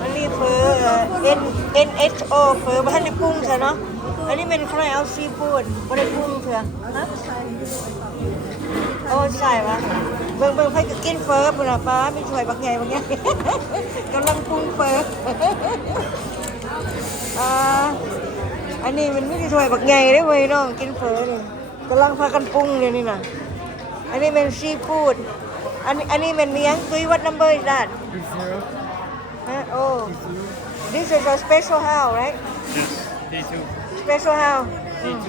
อันนี้เฟอNHO เฟอบ่ทันได้ปรุงซะเนาะอันนี้เป็นข้าวเอาซีฟู้ดบ่ได้ปรุงเถื่อฮะโอ้ใช่วะเบิ่งไผก็กินเฟอพุ่นน่ะป้ามีถ้วยบักใหญ่บักใหญ่ กำลังปรุงเฟออันนี้มันมีถ้วยบักใหญ่เด้เว้ยน้องกินเฟอนี่กำลังพากันปรุงเดี๋ยวนี้น่ะอันนี้เป็นซีฟู้ดอันนี้เป็นเมียงตุย what number is that oh this is a special house right Yes, D2. special house D2.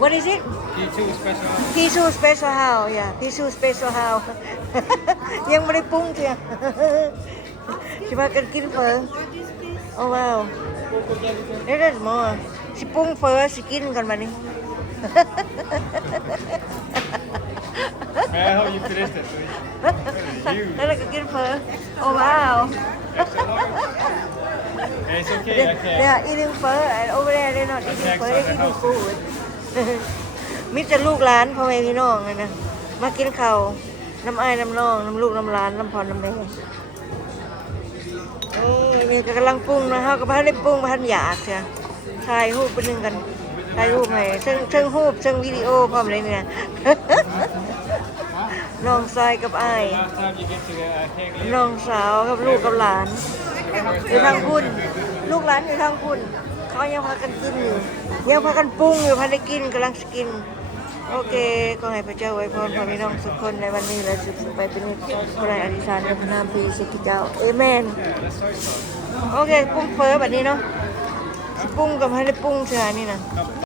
what is it D2 special. P2 special house yeah P2 special house ยังไม่ได้ปรุงเถีย สิพากันกินเฟอโอ้ว้าวนี่ได้หมอสิปรุงเฟอสิกินกันบัดนี้ May I help you finish this? แล้วเราก็กินเฟอโอ้ว้าว It's okay, I They can't. are eating pho and over there they're not eating pho, they're eating food. มีแต่ลูกหลานพ่อแม่พี่น้องนะมากินข้าวน้ำอ้ายน้ำน้องน้ำลูกน้ำหลานน้ำพ่อน้ำแม่นี่กำลังปรุงนะเฮาก็บ่ทันได้ปรุงบ่ทันอยากจ้ะถ่ายรูปเป็นนึงกันถ่ายรูปให้เชิงรูปเชิงวิดีโอพร้อมเลยเนี่ย น้องชายกับอ้าย Last time you get to the cake น้องสาวกับลูกกับหลานอยู่ทางพุ่นลูกหลานอยู่ทางพุ่นเขายังพากันกินอยู่ยังพากันปรุงอยู่พาได้กินกำลังกินโอเคก็ให้พระเจ้าอวยพรพ่อพี่น้องทุกคนในวันนี้และสืบไปเป็นนิจพระอธิษฐานในพระนามพระเยซูคริสต์เจ้าเอเมนโอเคปรุงเฟอแบบนี้เนาะปรุงกับให้ได้ปรุงเท่านี้นะ